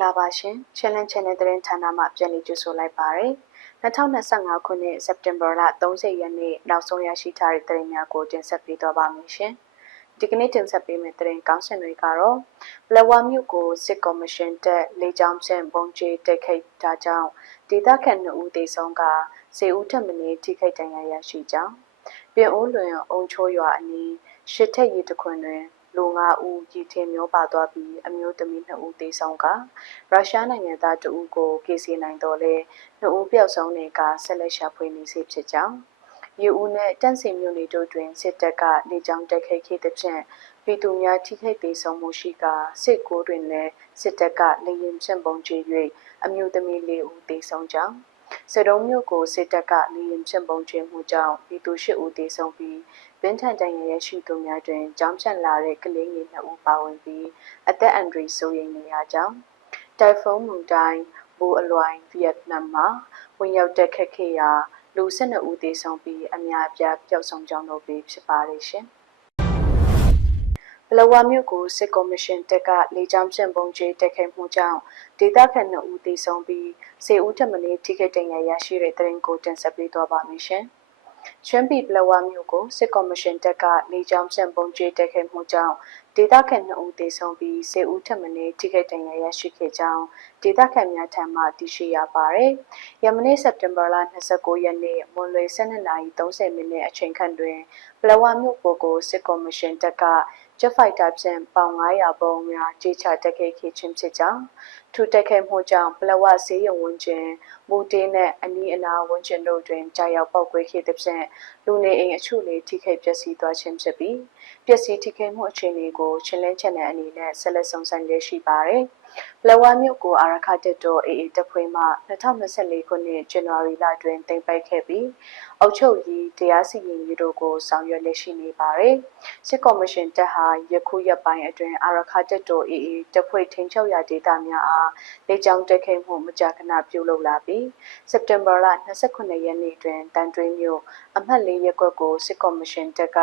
္ဂလာပါရှင် Challenge Channel သတင်းဌာနမှပြန်လည်ကြိုဆိုလိုက်ပါရစေ2025ခုနှစ်စက်တင်ဘာလ30ရက်နေ့နောက်ဆုံးရရှိထားတဲ့သတင်းများကိုတင်ဆက်ပေးသွားပါမယ်ရှင်ဒီကနေ့တင်ဆက်ပေးမယ့်သတင်းကောင်းစင်တွေကတော့ပလဝါမြို့ကိုစစ်ကော်မရှင်တက်လေကြောင်းဖြင့်ပုံကျတိုက်ခိုက်တာကြောင့်ဒေသခံ2ဦးသေဆုံးကစေဦးထက်မင်းထိခိုက်ဒဏ်ရာရရှိကြောင်းပြင်ဦးလွင်အုံချိုးရွာအနီးရှစ်ထက်ရီတခွင်တွင် လူ9ဦးကြီးထင်မျောပါသွားပြီးအမျိုးသမီး2ဦးသေဆုံးကရုရှားနိုင်ငံသား2ဦးကိုကေစီနိုင်တော်လဲ2ဦးပျောက်ဆုံးနေကဆက်လက်ရှာဖွေနေစေဖြစ်ကြောင်းယူဦးနဲ့တန့်စင်မြို့နယ်တို့တွင်စစ်တပ်ကလေကြောင်းတိုက်ခိုက်ခဲ့သဖြင့်ပြည်သူများထိခိုက်ဒေဆုံးမှုရှိကစစ်ကိုတွင်လည်းစစ်တပ်ကလေရင်ဖြင့်ပုံကျ၍အမျိုးသမီး၄ဦးသေဆုံးကြောင်းစတုံးမြို့ကိုစစ်တပ်ကလေရင်ဖြင့်ပုံကျမှုကြောင့်ပြည်သူ၈ဦးသေဆုံးပြီး ပင်ထန်တန်ရရရှိသူများတွင်ကြောင်းဖြန့်လာတဲ့ကလေးငယ်2ဦးပါဝင်ပြီးအသက်အန္တရာယ်ဆိုရင်နေရကြောင်းတိုင်ဖုန်းမုန်တိုင်းဘူအလွိုင်းဗီယက်နမ်မှာဝင်ရောက်တက်ခတ်ခဲ့ရာလူ12ဦးသေဆုံးပြီးအများအပြားပျောက်ဆုံးကြောင်းတို့ပဲဖြစ်ပါတယ်ရှင်ပလဝါမြို့ကိုစစ်ကော်မရှင်တက်ကလေကြောင်းဖြန့်ပုံကျဲတက်ခိုက်မှုကြောင့်ဒေသခံ2ဦးသေဆုံးပြီးစေဦးထပ်မင်းထိခိုက်ဒဏ်ရာရရှိတဲ့တဲ့ရင်ကိုတင်ဆက်ပေးသွားပါမယ်ရှင်။ ချွမ်းပြည်ပလဝမြို့ကိုစစ်ကော်မရှင်တပ်ကလေကြောင်းဖြန့်ပုံကျဲတိုက်ခိုက်မှုကြောင့်ဒေသခံ2ဦးသေဆုံးပြီး10ဦးထပ်မံထိခိုက်ဒဏ်ရာရရှိခဲ့ကြောင်းဒေသခံများထံမှသိရှိရပါတယ်။ယမနေ့စက်တင်ဘာလ29ရက်နေ့မွန်လွယ်12:30မိနစ်အချိန်ခန့်တွင်ပလဝမြို့ပေါ်ကိုစစ်ကော်မရှင်တပ်ကဂျက်ဖိုက်တာဖြင့်ပေါင်900ပုံများကြေချတက်ခဲ့ခြင်းဖြစ်ကြောင်း ထူတက်ခဲ့မှုကြောင့်ပလဝဆေးရုံဝန်းကျင်မူတေးနှင့်အနီးအနားဝန်းကျင်တို့တွင်ကြာရောက်ပောက်ကွဲခဲ့သဖြင့်လူနေအိမ်အချို့လေးထိခိုက်ပျက်စီးသွားခြင်းဖြစ်ပြီးပျက်စီးထိခိုက်မှုအခြေအနေကိုချင်းလင်းချက်နဲ့အနေနဲ့ဆက်လက်ဆောင်ဆန်းရရှိပါရယ်။လဝါမြို့ကိုအာရခတက်တော်အေအေတပ်ဖွဲ့မှ2024ခုနှစ်ဇန်နဝါရီလတွင်တင်ပိုက်ခဲ့ပြီး အုပ်ချုပ်ရေးတရားစီရင်ရေးတို့ကိုဆောင်ရွက်လက်ရှိနေပါရယ်။စစ်ကော်မရှင်တပ်ဟာယခုရက်ပိုင်းအတွင်းအာရခတက်တော်အေအေတပ်ဖွဲ့ထိန်းချုပ်ရာဒေသများအားလေကြောင်းတိုက်ခိုက်မှုမကြာခဏပြုလုပ်လာပြီးစက်တင်ဘာလ29ရက်နေ့တွင်တန်တွင်းမြို့အမှတ်၄ရပ်ကွက်ကိုစစ်ကော်မရှင်တပ်က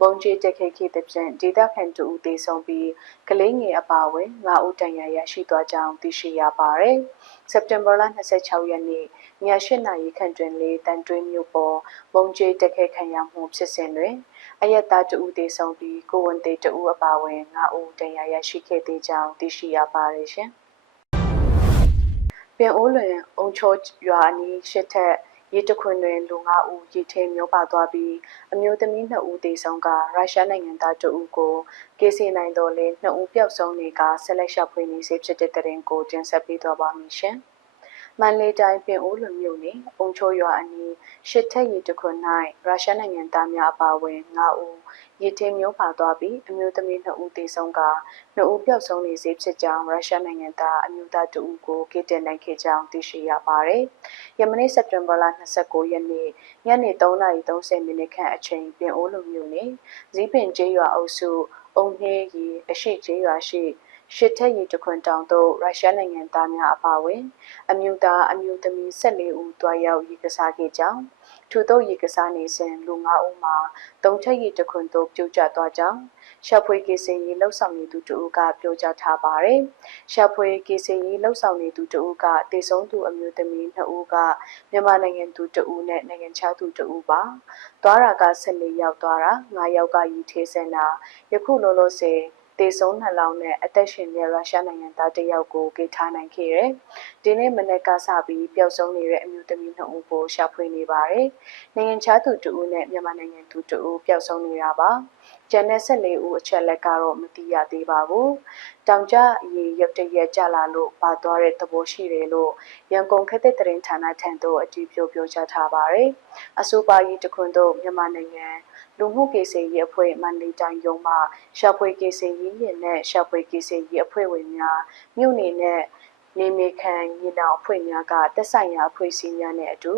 ဘုံကျဲတိုက်ခိုက်ခဲ့တဲ့ဖြင့်ဒေသခံတူဦးသေဆုံးပြီးကလေးငယ်အပါအဝင်၅ဦးတန်ရာရရှိသွားကြောင်းသိရှိရပါတယ်။စက်တင်ဘာလ26ရက်နေ့ ည8နာရီခန့်တွင်လေတန်တွင်းမြို့ပေါ်ဘုံကျဲတိုက်ခိုက်ခံရမှုဖြစ်စဉ်တွင်အယက်သားတူဦးသေဆုံးပြီးကိုဝန်သေးတူဦးအပါအဝင်၅ဦးတန်ရာရရှိခဲ့သေးကြောင်းသိရှိရပါတယ်ရှင်။ပင်အိုးလွင်အုံချောရွာအနီးရှစ်ထက်ရေတခွင်တွင်လူ9ဦးရေထဲမျောပါသွားပြီးအမျိုးသမီး2ဦးသေဆုံးကရုရှားနိုင်ငံသား2ဦးကိုကေစီနိုင်တော်လဲ2ဦးပျောက်ဆုံးနေကဆက်လက်ရှာဖွေနေစေဖြစ်တဲ့တဲ့ရင်ကိုတင်ဆက်ပေးသွားပါမယ်ရှင်။ မန္တလေးတိုင်းပင်အိုးလွန်မြို့နယ်အုံချိုးရွာအနီးရှစ်ထက်ရီတခွန်၌ရုရှားနိုင်ငံသားများအပါအဝင်9ဦးရေထင်းမျိုးပါသွားပြီးအမျိုးသမီး2ဦးသေဆုံးက2ဦးပျောက်ဆုံးနေစေဖြစ်ကြောင်းရုရှားနိုင်ငံသားအမျိုးသား2ဦးကိုကေတင်နိုင်ခဲ့ကြောင်းသိရှိရပါတယ်။ယမနေ့စက်တင်ဘာလ29ရက်နေ့ညနေ3:30မိနစ်ခန့်အချိန်ပင်အိုးလွန်မြို့နယ်ဇီးပင်ကျေးရွာအုပ်စုအုံနှေးရီအရှိကျေးရွာရှိ ရှစ်ထက်ရီတခွင်တောင်သို့ရုရှားနိုင်ငံသားများအပါအဝင် အမျိုးသားအမျိုးသမီး14ဦးတွားရောက်ရေကစားခဲ့ကြောင်းထို့သောရေကစားနေစဉ်လူ9ဦးမှာသုံးချက်ရီတခွင်သို့ပြုတ်ကျသွားကြောင်းရှာဖွေကေစီရီလှုပ်ဆောင်နေသူတဦးကပြောကြားထားပါတယ်။ရှာဖွေကေစီရီလှုပ်ဆောင်နေသူတဦးကတေဆုံးသူအမျိုးသမီး2ဦးကမြန်မာနိုင်ငံသူတဦးနဲ့နိုင်ငံခြားသူတဦးပါ။သွားတာက14ရောက်သွားတာ9ယောက်ကရီထေးစင်တာယခုလောလောဆယ် တေဆုံးနှလောင်းနဲ့အသက်ရှင်တဲ့ရုရှားနိုင်ငံသားတယောက်ကိုကိထားနိုင်ခဲ့တယ်။ဒီနေ့မနေ့ကစပြီးပျောက်ဆုံးနေတဲ့အမျိုးသမီးနှစ်ဦးကိုရှာဖွေနေပါတယ်။နိုင်ငံခြားသူတဦးနဲ့မြန်မာနိုင်ငံသူတဦးပျောက်ဆုံးနေတာပါ။ကျန်တဲ့14ဦးအချက်လက်ကတော့မသိရသေးပါဘူး။တောင်ကျရေရုတ်တရက်ကြလာလို့ပါသွားတဲ့သဘောရှိတယ်လို့ရန်ကုန်ခက်တဲ့တရင်ဌာနထံသို့အကြည့်ပြောပြောကြားထားပါတယ်။အဆိုပါကြီးတခွန်းတို့မြန်မာနိုင်ငံ လူမှုကေစီရေးအဖွဲ့မန္တလေးတိုင်းရုံးမှရှာဖွေကေစီရေးရင်နဲ့ရှာဖွေကေစီရေးအဖွဲ့ဝင်များမြို့နယ်နဲ့နေမေခံညီနောင်အဖွဲ့များကတက်ဆိုင်ရာအဖွဲ့အစည်းများနဲ့အတူ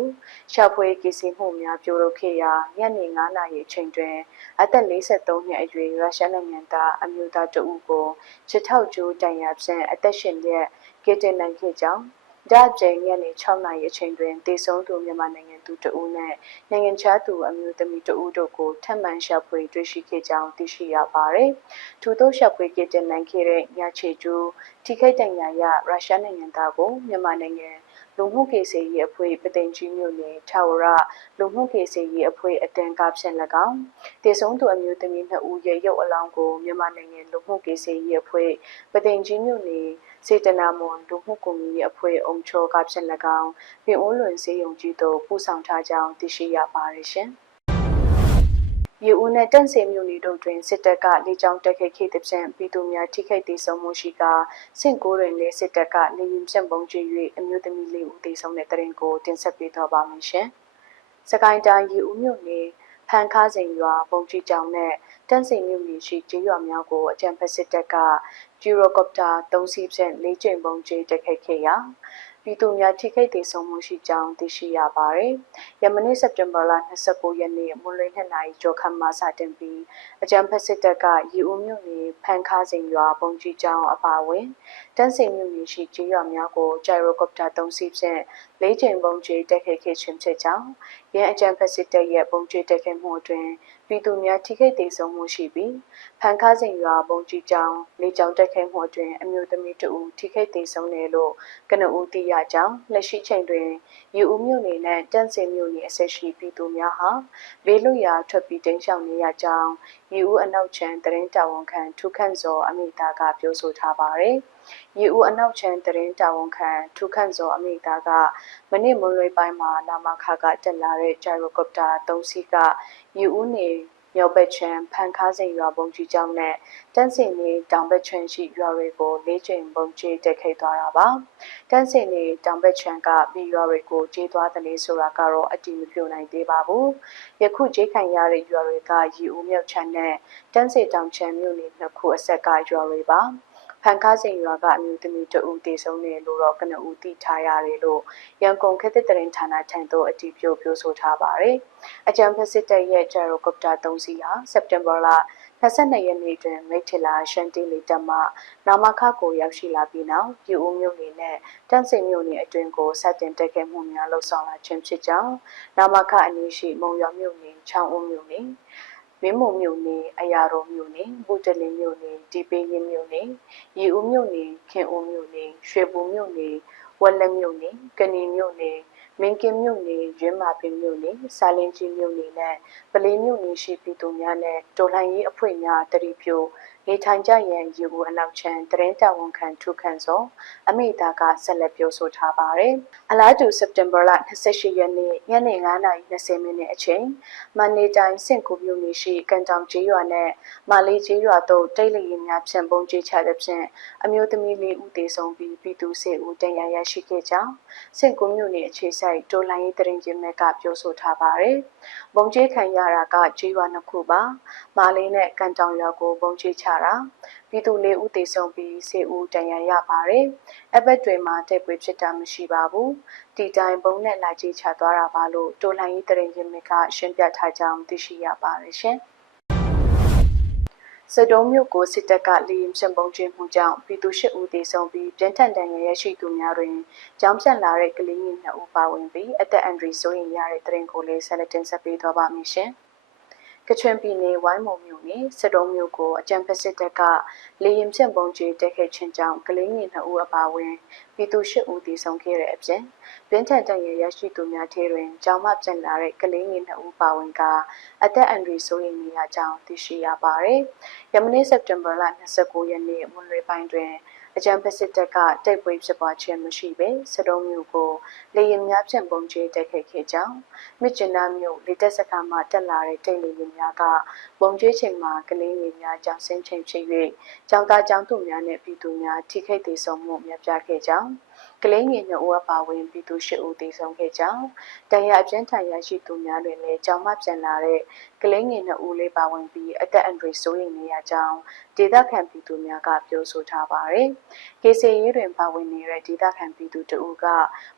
ရှာဖွေကိစ္စမှုများပြုလုပ်ခဲ့ရာညနေ9နာရီအချိန်တွင်အသက်43နှစ်အရွယ်ရုရှားနိုင်ငံသားအမျိုးသားတဦးကိုချစ်ထောက်ကျိုးတန်ရာဖြင့်အသက်ရှင်ရက်ကေတင်နိုင်ခဲ့ကြောင်း။ ဒါ့အပြင်ညနေ6နာရီအချိန်တွင်တေဆုံးသူမြန်မာနိုင်ငံသူတဦးနဲ့နိုင်ငံခြားသူအမျိုးသမီးတဦးတို့ကိုထပ်မံရှာဖွေတွေ့ရှိခဲ့ကြောင်းသိရှိရပါတယ်။ထို့သောရှာဖွေခဲ့တဲ့နိုင်ခဲ့တဲ့ညချေကျူးထိခိုက်ဒဏ်ရာရရုရှားနိုင်ငံသားကိုမြန်မာနိုင်ငံ လူမှုကေစီရေးအဖွဲ့ပသိမ်ကြီးမြို့နယ်ထာဝရလူမှုကေစီရေးအဖွဲ့အတန်းကဖြင့်၎င်းတည်ဆုံးသူအမျိုးသမီးနှစ်ဦးရဲ့ရုပ်အလောင်းကိုမြန်မာနိုင်ငံလူမှုကေစီရေးအဖွဲ့ပသိမ်ကြီးမြို့နယ်စေတနာမွန်လူမှုကွန်မြူရေးအဖွဲ့အုံချောကဖြင့်၎င်းပြင်ဦးလွင်စေယုံကြီးတို့ပို့ဆောင်ထားကြောင်းသိရှိရပါတယ်ရှင်။ ရေဦးနဲ့တန့်စင်မြို့နယ်တို့တွင်စစ်တပ်ကလေကြောင်းတိုက်ခိုက်ခဲ့တဲ့ဖြင့်ပြည်သူများထိခိုက်ဒေဆုံးမှုရှိကစင့်ကိုးတွင်လည်းစစ်တပ်ကလေရင်ဖြန့်ပုံကျ၍အမျိုးသမီးလေးဦးဒေဆုံးတဲ့တရင်ကိုတင်ဆက်ပေးတော့ပါမယ်ရှင်။စကိုင်းတိုင်းရေဦးမြို့နယ်ဖန်ခါစိန်ရွာပုံကြီးကျောင်းနဲ့တန့်စင်မြို့နယ်ရှိကျေးရွာများကိုအကြံဖက်စစ်တပ်ကဂျီရိုကော်ပတာ၃စီးဖြင့်လေးကြိမ်ပုံကျတိုက်ခိုက်ခဲ့ရာ ပြည်သူများထိခိုက်ဒေဆုံးမှုရှိကြောင်းသိရှိရပါတယ်။ယမနေ့စက်တင်ဘာလ29ရက်နေ့မွန်းလွဲ2နာရီကျော်ခန့်မှစတင်ပြီးအကြံဖက်စစ်တပ်ကရီဦးမြို့နယ်ဖန်ခါစိန်ရွာပုံကြီးကျောင်းအပါအဝင်တ န်းစိန်မြို့နယ်ရှိကျေးရွာများကိုဂျိုင်ရိုကော်ပတာ၃စီးဖြင့်လေးကြိမ်ပုံကျတိုက်ခိုက်ခဲ့ခြင်းဖြစ်ကြောင်းရန်အကြံဖက်စစ်တပ်ရဲ့ပုံကျတိုက်ခိုက်မှုအတွင်းပြည်သူများထိခိုက်ဒေဆုံးမှုရှိပြီးဖန်ခါစိန်ရွာပုံကြီးကျောင်းလေးကျောင်းတိုက်ခိုက်မှုအတွင်းအမျိုးသမီးတဦးထိခိုက်ဒေဆုံးတယ်လို့ကနဦးသိရကြောင်းလက်ရှိချိန်တွင်ယူဦးမြို့နယ်နဲ့တန့်စင်မြို့နယ်အဆက်ရှိပြည်သူများဟာဘေးလွတ်ရာထွက်ပြီးတိမ်းရှောင်နေရကြောင်းယူဦးအနောက်ချမ်းတရင်တာဝန်ခံထုခန့်စောအမိသားကပြောဆိုထားပါတယ်။ယူဦးအနောက်ချမ်းတရင်တာဝန်ခံထုခန့်စောအမိသားကမနေ့မွန်းလွဲပိုင်းမှာနာမခကတက်လာတဲ့ဂျိုင်ရိုကော်ပတာ၃စီးကယူဦးနယ်မြောက်ဘက်ချမ်းဖန်ခါစိန်ရွာပုံကြီးကျောင်းနဲ့တန်းစင်နေတောင်ဘက်ချမ်းရှိရွာတွေကိုလေးချိန်ပုံကြီးတက်ခိတ်သွားတာပါတန်းစင်နေတောင်ဘက်ချမ်းကပြီးရွာတွေကိုကြေးသွားတယ်လေဆိုတာကတော့အတိမပြုတ်နိုင်သေးပါဘူးယခုကြေးခံရတဲ့ရွာတွေကရီဦးမြောက်ချမ်းနဲ့တန်းစီတောင်ချမ်းမြို့နယ်နှစ်ခုအဆက်ကရွာတွေပါ ဖန်ကားစိန်ရွာကအမျိုးသမီးတဦးတည်ဆုံးတယ်လို့တော့ကနဦးသိထားရတယ်လို့ရန်ကုန်ခေတ်သစ်တရင်ဌာနထံသို့အတည်ပြုပြောဆိုထားပါတယ်။အကြံဖက်စစ်တပ်ရဲ့ဂျာရိုကော်ပတာ3စီးဟာစက်တင်ဘာလ22ရက်နေ့တွင်မိထလာရှန်တီလီတက်မှနာမခကိုရောက်ရှိလာပြီးနောက်ပြည်ဦးမြို့နယ်နဲ့တန့်စင်မြို့နယ်အတွင်းကိုစတင်တက်ခဲ့မှုများလှုပ်ဆောင်လာခြင်းဖြစ်ကြောင်းနာမခအနည်းရှိမုံရွာမြို့နယ်ချောင်းဦးမြို့နယ် မင်းမုံမြို့နယ်အရာတော်မြို့နယ်ဘုဒ္ဓလင်းမြို့နယ်ဒီပေးရင်မြို့နယ်ရီဦးမြို့နယ်ခင်ဦးမြို့နယ်ရွှေဘုံမြို့နယ်ဝက်လက်မြို့နယ်ကဏီမြို့နယ်မင်းကင်းမြို့နယ်ရွင်းမာပင်မြို့နယ်စာလင်းကြီးမြို့နယ်နဲ့ပလေးမြို့နယ်ရှိပြည်သူများနဲ့တော်လှန်ရေးအဖွဲ့များတရီပြို နေထိုင်ကြရန်ယူအနောက်ချမ်းတရင်တာဝန်ခံထုခန့်စောအမိသားကဆက်လက်ပြောဆိုထားပါတယ်။အလားတူစက်တင်ဘာလ28ရက်နေ့ညနေ9:20မိနစ်အချိန်မန္တလေးတိုင်းစင်ကူမြို့နယ်ရှိကန်တောင်ကျေးရွာနဲ့မာလေးကျေးရွာတို့တိတ်လျင်များဖြန့်ပုံကျေးချတဲ့ဖြင့်အမျိုးသမီးလေးဦးသေဆုံးပြီးပြည်သူစေဦးတန်ရာရရှိခဲ့ကြောင်းစင်ကူမြို့နယ်အခြေစိုက်တိုလိုင်းရေးတရင်ချင်းမဲ့ကပြောဆိုထားပါတယ်။ဘုံကျေးခံရတာကကျေးရွာနှစ်ခုပါ။မာလေးနဲ့ကန်တောင်ရွာကိုဘုံကျေးချတာပြည်သူလေးဦးသေဆုံးပြီးစေဦးတန်ရာရပါတယ်။အဘက်တွေမှာတိုက်ပွဲဖြစ်တာမရှိပါဘူး။ဒီတိုင်းဘုံနဲ့လာကြီးချသွားတာပါလို့တိုလိုင်းရေးတရင်ချင်းမဲ့ကရှင်းပြထားကြောင်းသိရှိရပါတယ်ရှင်။စတုံးမြို့ကိုစစ်တပ်ကလေရင်ဖြန့်ပုံကျင်းမှုကြောင့်ပြည်သူ၈ဦးသေဆုံးပြီးပြင်းထန်ဒဏ်ရာရရှိသူများတွင်ကြောင်းပြန်လာတဲ့ကလေးငယ်2ဦးပါဝင်ပြီးအသက်အန္တရာယ်စိုးရိမ်ရတဲ့တရင်ကိုလေးဆက်လက်တင်ဆက်ပေးသွားပါမယ်ရှင်။ ကချင်ပြည်နယ်ဝိုင်းမုံမြို့နယ်စစ်တုံးမြို့ကိုအကြံဖက်စစ်တပ်ကလေရင်ဖြန့်ပုံကျဲတက်ခဲ့ခြင်းကြောင့်ကလေးငယ်2ဦးအပါအဝင်ပြည်သူ8ဦးသေဆုံးခဲ့တဲ့အပြင်ပြင်းထန်တဲ့ရရှိသူများထဲတွင်ကြောင်မပြန်လာတဲ့ကလေးငယ်2ဦးပါဝင်ကအသက်အန္တရာယ်ဆိုးရင်နေရကြောင်းသိရှိရပါတယ်။ယမနေ့စက်တင်ဘာလ29ရက်နေ့မွန်းလွဲပိုင်းတွင် အကြံဖက်စစ်တပ်ကတိုက်ပွဲဖြစ်ပွားခြင်းမရှိဘဲစတုံးမျိုးကိုလေရင်များဖြန့်ပုံကျဲတိုက်ခိုက်ခဲ့ကြောင်းမြစ်ကျနာမျိုးလေတက်စခါမှတက်လာတဲ့တိတ်လေရင်များကပုံကျဲချိန်မှာကလေးငယ်များကြောင့်ဆင်းချိန်ဖြစ်၍ကျောင်းသားကျောင်းသူများနဲ့ပြည်သူများထိခိုက်ဒေဆုံးမှုများပြားခဲ့ကြောင်းကလေးငယ်နှစ်ဦးအပါဝင်ပြည်သူ၈ဦးသေဆုံးခဲ့ကြောင်းတန်ရအပြင်းထန်ရရှိသူများတွင်လည်းကြောင်မပြန်လာတဲ့ကလေးငယ်နှစ်ဦးလေးပါဝင်ပြီးအသက်အန္တရာယ်စိုးရိမ်နေရကြောင်းဒေသခံပြည်သူများကပြောဆိုထားပါတယ်။ကေစီရေးတွင်ပါဝင်နေတဲ့ဒေသခံပြည်သူတဦးက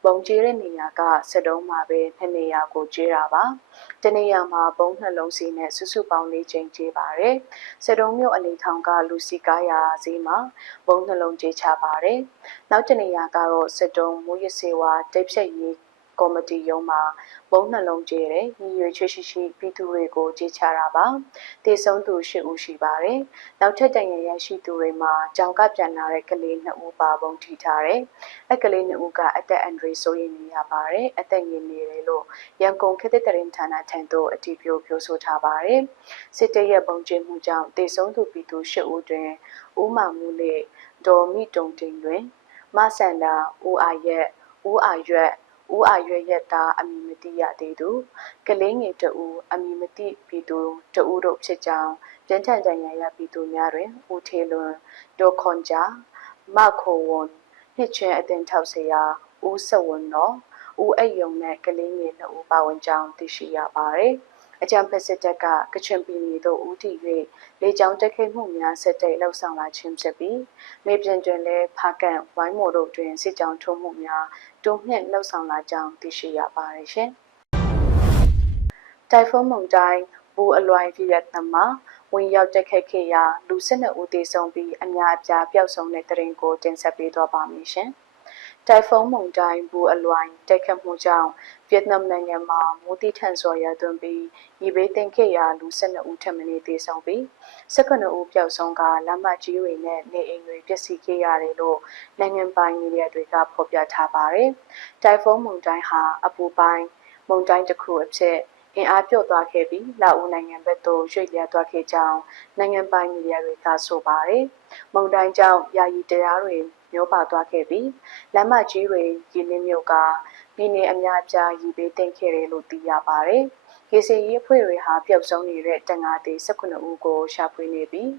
ပုံကျေးတဲ့နေရာကစက်တုံးမှာပဲနှစ်နေရာကိုကျေးတာပါ။တနေရာမှာဘုံနှလုံးစီနဲ့စုစုပေါင်းလေးချိန်ကျေးပါတယ်။စက်တုံးမြို့အလီထောင်ကလူစီကားရာဈေးမှာဘုံနှလုံးကျေးချပါတယ်။နောက်တနေရာကတော့ကတော့စစ်တုံးမိုးရစေဝါတိတ်ဖြတ်ရေး ကော်မတီရုံးမှာဘုံနှလုံးကျဲတဲ့ညီရွေချွေရှိရှိပြည်သူတွေကိုကြေးချတာပါ။တည်ဆုံးသူ၈ဦးရှိပါတယ်။နောက်ထပ်တန်ရရရှိသူတွေမှာကြောင်ကပြန်လာတဲ့ကလေး2ဦးပါပုံထိထားတယ်။အကလေး2ဦးကအသက်အန္တရာယ်ဆိုရင်နေရပါတယ်။အသက်ငယ်နေတယ်လို့ရန်ကုန်ခေတ်သစ်တရင်ဌာနထံသို့အတည်ပြုပြောဆိုထားပါတယ်။စစ်တပ်ရဲ့ပုံကျင်းမှုကြောင့်တည်ဆုံးသူပြည်သူ၈ဦးတွင်ဦးမောင်မှုနဲ့ဒေါ်မိတုံတင်တွင်မဆန္ဒဦးအာရက်ဦးအာရွက် ဦးအာရွက်ရက်သားအမည်မသိရသေးသူကလေးငယ်တဦးအမည်မသိပြည်သူတဦးတို့ဖြစ်ကြောင်းပြန်ထန်ကြံရရပြည်သူများတွင်ဦးထေလွန်ဒေါခွန်ဂျာမခိုဝန်နှစ်ချဲအတင်ထောက်ဆရာဦးစဝန်းတော်ဦးအိတ်ယုံနဲ့ကလေးငယ်နှစ်ဦးပါဝင်ကြောင်းသိရှိရပါတယ် အကြံဖက်စစ်တပ်ကကချင်ပြည်နယ်သို့ဦးတည်၍လေကြောင်းတက်ခိတ်မှုများဆက်တိုက်လှုပ်ဆောင်လာခြင်းဖြစ်ပြီးမေပြင်တွင်လည်းဖားကန်ဝိုင်းမော်တို့တွင်စစ်ကြောင်းထုံးမှုများတွန်းမြင့်လှုပ်ဆောင်လာကြောင်းသိရှိရပါတယ်ရှင်။တိုင်ဖုန်းမုန်တိုင်းဘူအလွိုင်းဗီယက်နမ်မှာဝင်ရောက်တက်ခတ်ခဲ့ရာလူ၁၂ဦးသေဆုံးပြီးအများအပြားပျောက်ဆုံးတဲ့တရင်ကိုတင်ဆက်ပေးသွားပါမယ်ရှင်။ တိုင်ဖုန်းမုန်တိုင်းဘူအလွိုင်းတက်ခတ်မှုကြောင့်ဗီယက်နမ်နိုင်ငံမှာမိုးတိထန်စွာရသွန်းပြီးရေဘေးတင်ခဲ့ရာလူ၁၂ဦးထပ်မံသေဆုံးပြီး၁၉ဦးပျောက်ဆုံးကလမ်းမကြီးတွေနဲ့နေအိမ်တွေပျက်စီးခဲ့ရတယ်လို့နိုင်ငံပိုင်မီဒီယာတွေကဖော်ပြထားပါတယ်။တိုင်ဖုန်းမုန်တိုင်းဟာအပူပိုင်းမုန်တိုင်းတစ်ခုအဖြစ်အင်အားပြော့သွားခဲ့ပြီးလာအိုနိုင်ငံဘက်သို့ရွှေ့လျားသွားခဲ့ကြောင်းနိုင်ငံပိုင်မီဒီယာတွေကဆိုပါတယ်။မုန်တိုင်းကြောင့်ယာယီတရားတွေ မျောပါသွားခဲ့ပြီးလမ်းမကြီးတွေရင်းနှင်းမြုပ်ကပြည်내အများအပြားရည်ပေးတင်ခဲ့တယ်လို့သိရပါတယ်။ကေစီရေးအဖွဲ့တွေဟာပျောက်ဆုံးနေတဲ့တန်ငါသေး18ဦးကိုရှာဖွေနေပြီး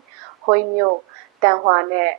ဟွိမြို့တန်ဟွာနဲ့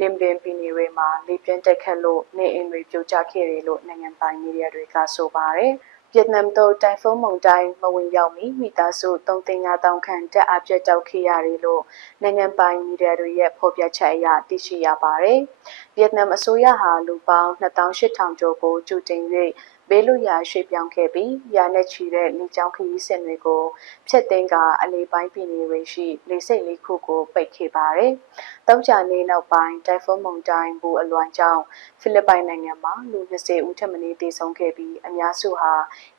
နင်ပင်ပြည်နယ်တွေမှာလေပြင်းတက်ခတ်လို့နေအိမ်တွေပြိုကျခဲ့တယ်လို့နိုင်ငံပိုင်မီဒီယာတွေကဆိုပါတယ်။ ဗီယက်နမ်သို့တိုင်ဖုန်းမုန်တိုင်းမဝင်ရောက်မီမိသားစု3,500ခန့်တက်အားပြတ်တောက်ခဲ့ရတယ်လို့နိုင်ငံပိုင်မီဒီယာတွေရဲ့ဖော်ပြချက်အရသိရှိရပါတယ်။ဗီယက်နမ်အစိုးရဟာလူပေါင်း2800ကျော်ကိုကြိုတင်၍ဘေးလွတ်ရာရွှေ့ပြောင်းခဲ့ပြီးရာနဲ့ချီတဲ့လေကြောင်းခရီးစဉ်တွေကိုဖျက်သိမ်းကအလေးပိုင်းပြည်နယ်တွေရှိလေဆိပ်လေးခုကိုပိတ်ခဲ့ပါတယ်။ တောက်ကြနေနောက်ပိုင်းတိုင်ဖုန်းမုန်တိုင်းဘူအလွန်ကြောင့်ဖိလစ်ပိုင်နိုင်ငံမှာလူ20ဦးထက်မနည်းသေဆုံးခဲ့ပြီးအများစုဟာ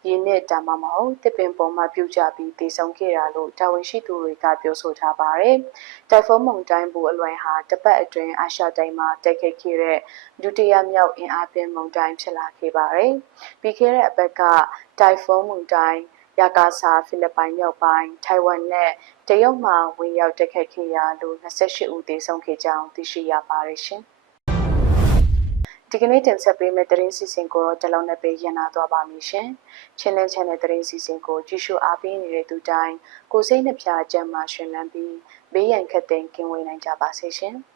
ရင်းနဲ့ဒါမှမဟုတ်တစ်ပင်ပေါ်မှာပြုတ်ကျပြီးသေဆုံးခဲ့တာလို့တာဝန်ရှိသူတွေကပြောဆိုထားပါတယ်။တိုင်ဖုန်းမုန်တိုင်းဘူအလွန်ဟာတပတ်အတွင်းအာရှတိုင်းမှာတိုက်ခိုက်ခဲ့တဲ့ဒုတိယမြောက်အင်အားပြင်းမုန်တိုင်းဖြစ်လာခဲ့ပါတယ်။ပြီးခဲ့တဲ့အပတ်ကတိုင်ဖုန်းမုန်တိုင်း ယာကာဆာဖိလစ်ပိုင်မြောက်ပိုင်းထိုင်ဝမ်နဲ့တရုတ်မှဝင်ရောက်တိုက်ခတ်ခဲ့ရာလူ28ဦးသေဆုံးခဲ့ကြောင်းသိရှိရပါတယ်ရှင်။ဒီကနေ့တင်ဆက်ပေးမယ့်သတင်းစီစဉ်ကိုတော့ဒီလောက်နဲ့ပဲရန်နာသွားပါမည်ရှင်။ Channel Channel သတင်းစီစဉ်ကိုကြည့်ရှုအားပေးနေတဲ့သူတိုင်းကိုစိတ်နှပြအကြမ်းမှရှင်လန်းပြီးဘေးရန်ခတ်တဲ့ကင်းဝေးနိုင်ကြပါစေရှင်။